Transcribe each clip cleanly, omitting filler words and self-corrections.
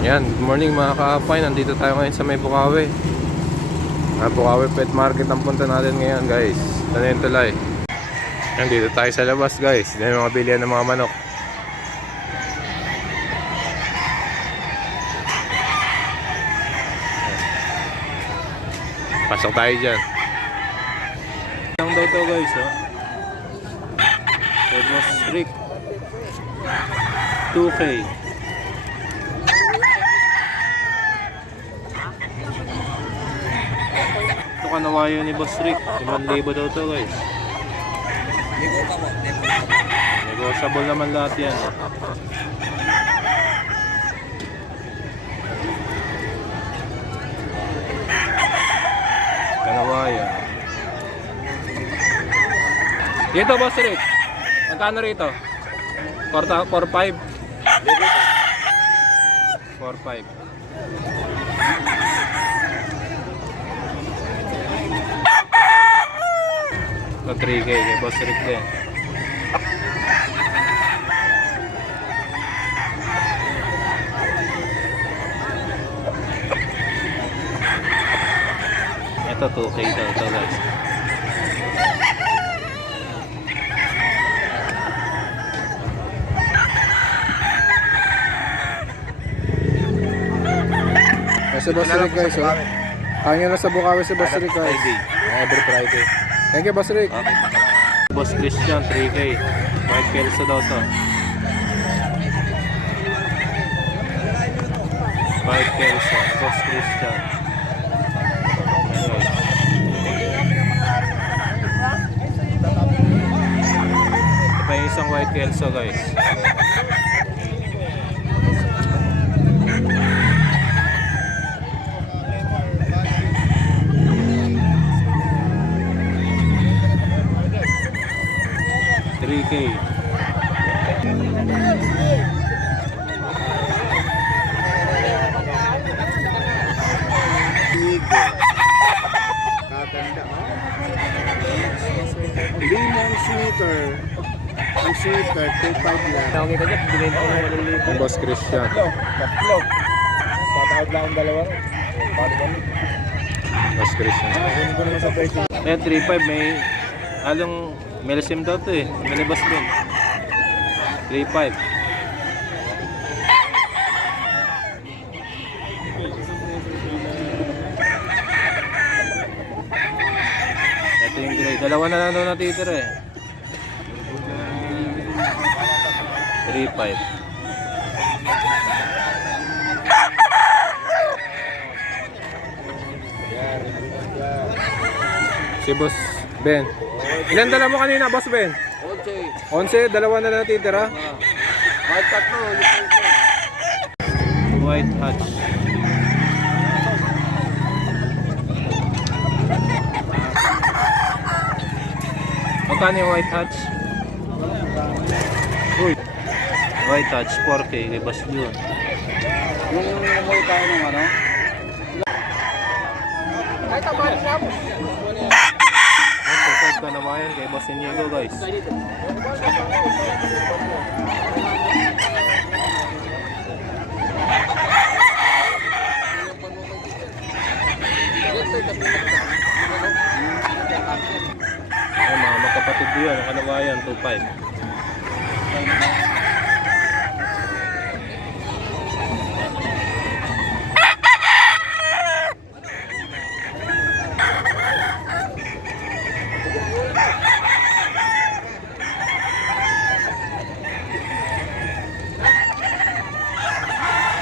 Yan, good morning mga ka-Apay. Nandito tayo ngayon sa may Bukawi. Bukawi Pet Market ang punta natin ngayon, guys. Tanin tulay. Nandito tayo sa labas, guys. Yan yung mga bilihan ng mga manok. Pasok tayo dyan. Ang daw to, guys, oh. Red Moss Rick 2K. Ito kanawayo ni Boss Rick 5,000 daw to, guys. Negotiable naman lahat yan, eh. Kanawayo. Dito, Boss Rick, magkano rito? 4.5? 4.5. So 3K kay Boss Rick din. Ito 2K daw ito, guys. Si Boss Rick, guys, oh. Kanya na sa Bukawi si Boss Rick, guys. Every Friday. Thank you, Boss Rick. Boss Christian 3K. White Kelso daw to. White Kelso, Boss Christian. Okay. Ito pa yung isang White Kelso, guys. $3K. Limang sweater. Ang sweater, 2.5 lang. Nakakita niya, binenta ko ng 8,000. Boss Christian. Tatawad lang ang dalawa. Boss Christian. Ayan, 3.5 may halong Melisim daw to, eh. Melibas din. 3.5. Ito yung gray. Dalawa na lang daw natitira, eh. 3.5. Si Boss Ben. Ilan dala mo kanina, Boss Ben? 11, dalawa na lang natitira. White hatch. Magkano yung white hatch? Uy. White hatch, 4K. Kay Boss yun. Yung umuwi tayo ng ano? Ay, tama siya. Subscribe ka naman yan kay Boss Inigo, guys. Ay, mga magkapatid yun. Ang kanawayan, 2.5.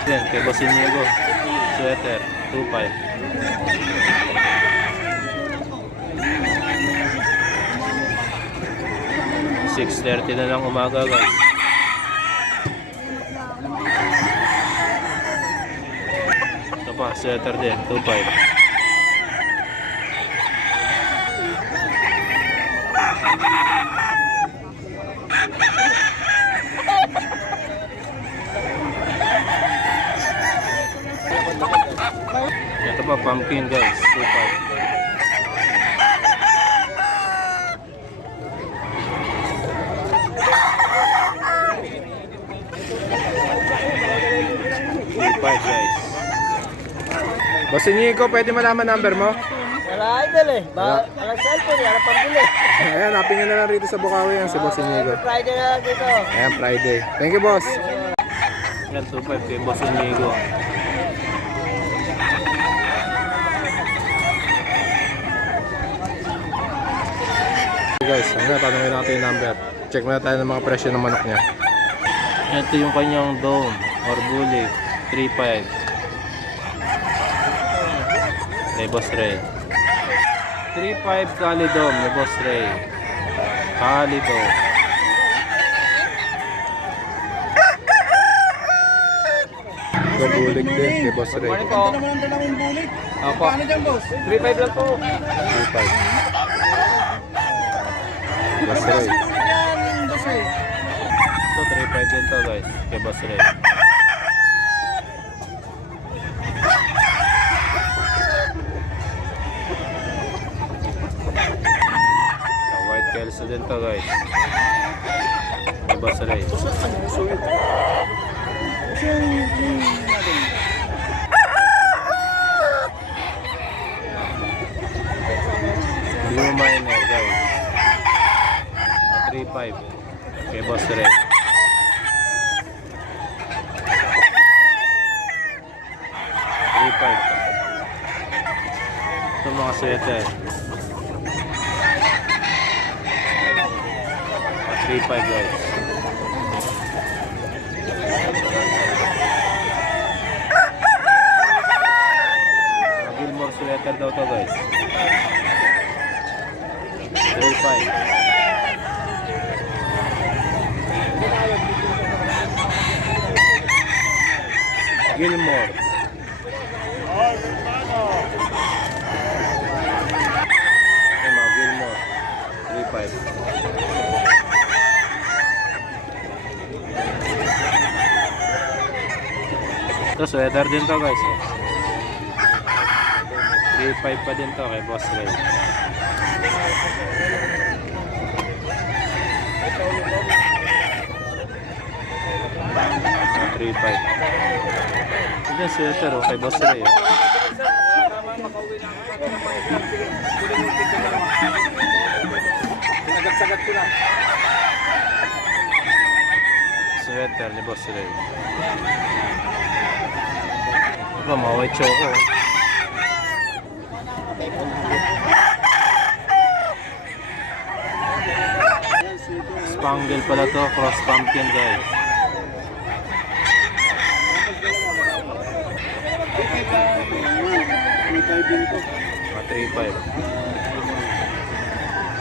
Yan, kay Boss Inigo. Sweater, 2.5. $6:30 na lang umaga, guys. Ito pa, sweater din, 2.5. Ito pa, pumpkin, guys, 2.5. $5 yan. Boss Inigo, pwede malaman number mo? Wala idol eh. Wala cellphone, wala pambili. Ayan, hanapin nyo na lang rito sa Bukawi yan, si Boss Inigo. Every Friday na lang dito. Ayan, Friday. Thank you, boss. Yan, 2.5 kay Boss Inigo. Guys, ano, tanongin natin yung number. Check muna tayo ng mga presyo ng manok niya. Ito yung kanyang dome or bully. 3.5 kay Boss Ray. 3.5 Calidom ni Boss Ray. Calidom. Ito, bulik din kay Boss Ray. Ito naman ang dalawang bulit. Opo. Paano dyan, boss? 3.5 lang po. 2.5. Boss Ray. Yan, boss eh. Ito 3.5 din to guys kay Boss Ray. White Kelso din to guys kay Boss Ray. Blue Miner guys. 3.5 kay Boss Ray. 3.5. Ito mga sweater. 3.5 guys. Gilmore sweater daw to guys. 3.5. Gilmore. Ay, mga Gilmore. 3.5. Ito, sweater din to guys. 3.5 pa din to kay Boss Ray. Ah, 3.5. Ito yung sweater kay Boss Ray. Pinagat-sagat ko na. Sweater ni Boss Ray. Ito, mga white choco. Spangle pala to, cross pumpkin guys. Mga 3.5.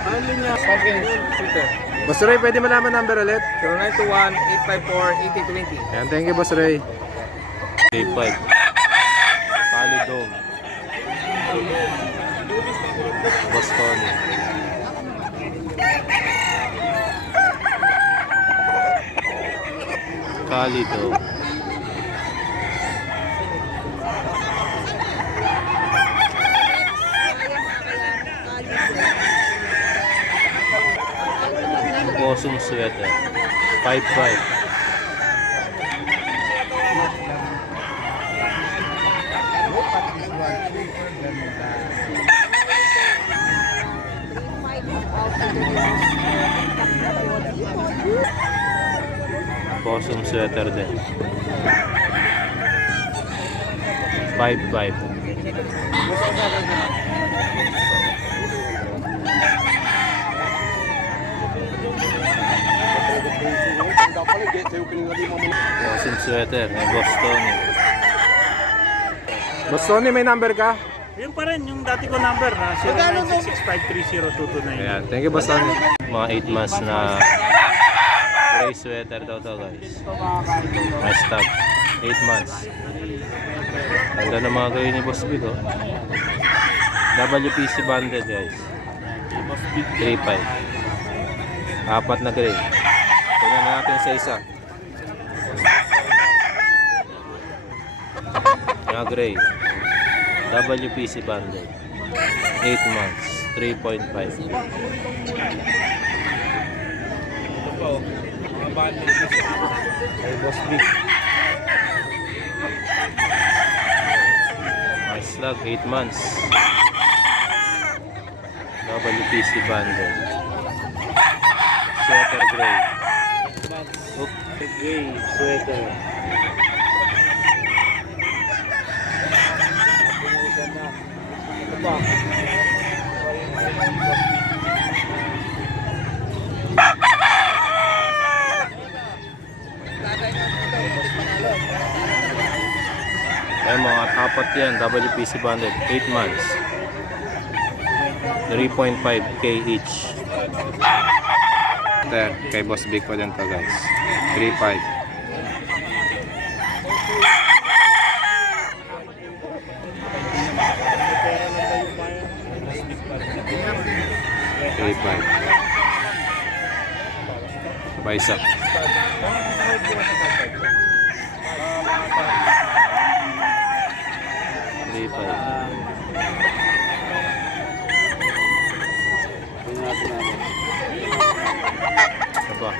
Ano niya? Pumpkin filter. Boss Ray, pwede malaman number ulit? 0921-854-8020. Ayan, thank you, Boss Ray. 3.5. Calidom. Boston. Calidom. Bosong sweater. 5.5. Bosong sweater din. 5.5. Bosong sweater may Boston. Boss Tony, may number ka? Yun pa rin, yung dati ko number na 0966530229. Ayan, thank you, Boss Tony. Mga 8 months na gray sweater daw to guys. May stock. 8 months. Ganda ng mga gray ni Boss Big oh. WPC bundle guys. 3.5. Apat na gray. Tingnan natin sa isa. Mga gray. WPC bundle. 8 months. 3.5. Ay, Boss Big. Nice tag, 8 months. WPC bundle. Sweater gray. Oop, gray sweater. Ito pa. Ayan mga apat yan, WPC bundle, 8 months. 3.5k each. There, kay Boss Big pa din to guys. 3.5. Bicep. Apa?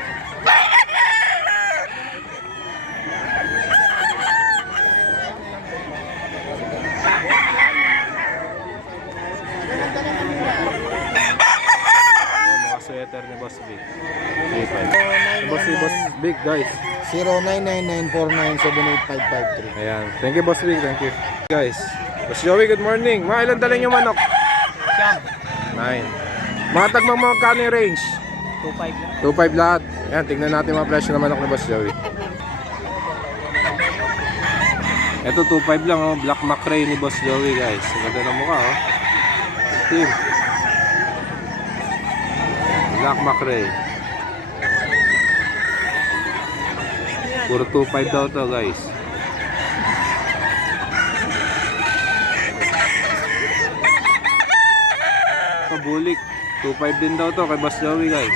Mga sweater ni Boss Big. 3.5. Boss Big guys. 0999497853. Ayan. Thank you, Boss Big. Thank you. Guys. Boss Joey, good morning. Mga ilan daling yung manok? 9. Mga tagmang mga kano yung range? 2.5 lang. 2.5 lahat. Ayan, tingnan natin mga presyo ng manok ni Boss Joey. Ito 2.5 lang, oh. Black Macrae ni Boss Joey guys. Ang ganda ng mukha, oh. Team. Black Macrae. Puro 2.5 daw to guys. Ito bulik. 2.5 din daw to kay Boss Joey guys.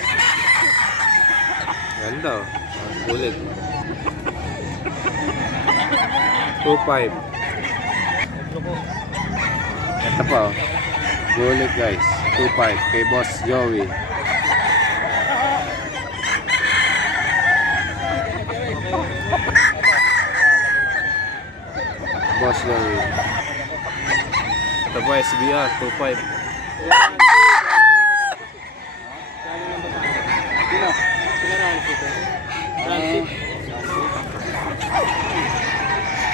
Ganda, oh. Bulik. 2.5. Ito pa, oh. Bulik guys. 2.5 kay Boss Joey. Boss Joey. Ito po SBR 2.5.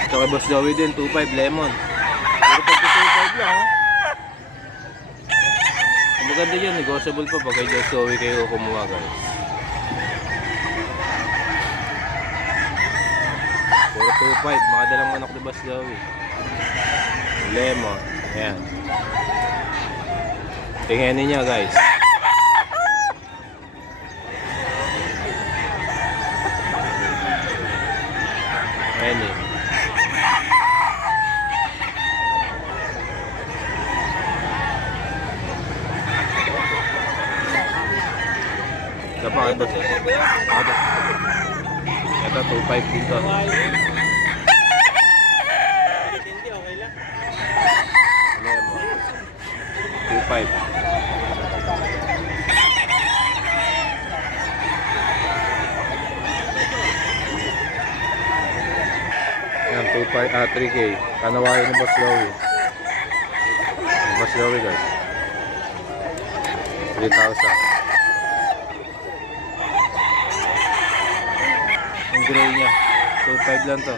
Ito kay Boss Joey din 2.5 lemon. Pero pag 2.5 lang, oh. Ang maganda yan, negotiable pa pag kay Boss Joey kayo kumuha guys. Puro 2.5, mga dalang manok ni Boss Joey. Lemon, ayan. Tingnan niyo guys. Ayan eh. Ito pa kay Boss. Ito 2.5 dito. Lemon. 2.5. Ayan, 3K. Kanawain ni Boss Joey. Boss Joey guys. 3,000. Yung gray niya. 2.5 lang to.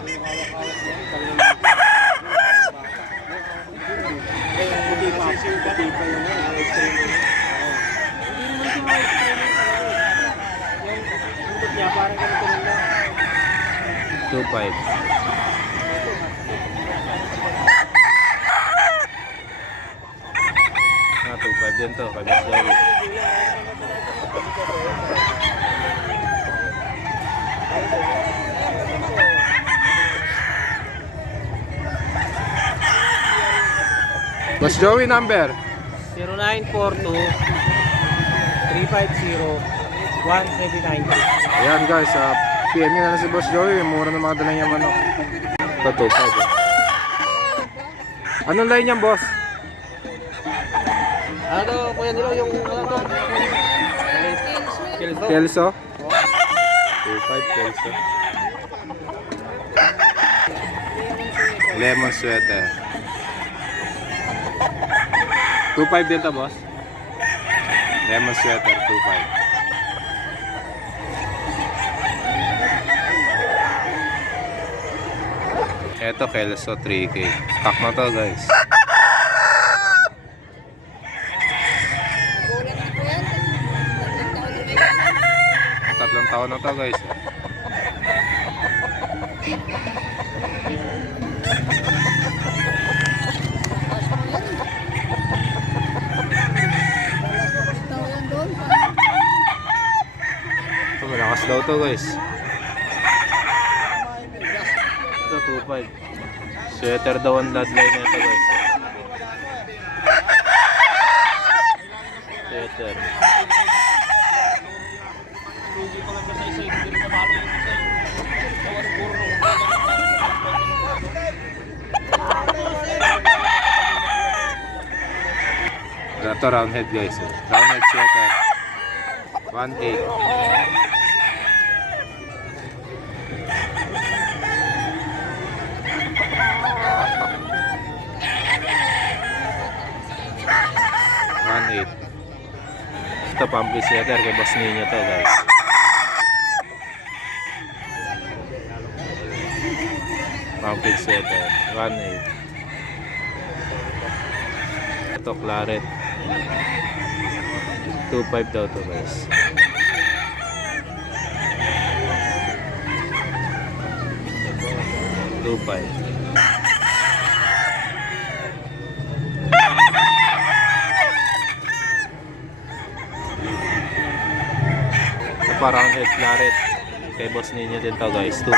Two five. Ah, 2.5 din to. Kay Boss Joey. Boss Joey number. 0942-350-1793. Ayan guys, PM nyo na lang si Boss Joey. Mura na mga dala niya manok. Ito 2.5. Anong line niyan, boss? Ano, kuya nilo yung ano? Kelso? 2.5 Kelso. Lemon sweater. 2.5 din to, boss. Lemon sweater, 2.5. Eto, Kelso, 3K. Pack na to, guys. Tatlong taon na to, guys. Ito, malakas daw to, guys. Ito, 2.5. Sweater daw ang bloodline na ito, guys. Sweater. Ito, round head, guys. Round head sweater. 1.8. Ito, pumpkin sweater kay Boss Nino to, guys. Pumpkin sweater, 1.8. Ito, claret. 2.5 daw to, guys. Ito, parang head claret kay Boss Nino din to, guys. 2.5.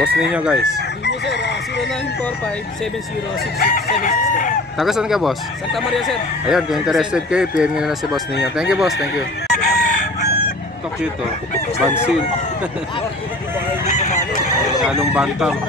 Boss ninyo, guys. Hindi sir, 0945-7066-762. Taga saan ka, boss? Santa Maria sir. Ayun, kung interested kayo, PM nyo na si boss ninyo. Thank you, boss. Thank you. Ito cute, oh. Bansil. Anong bantam.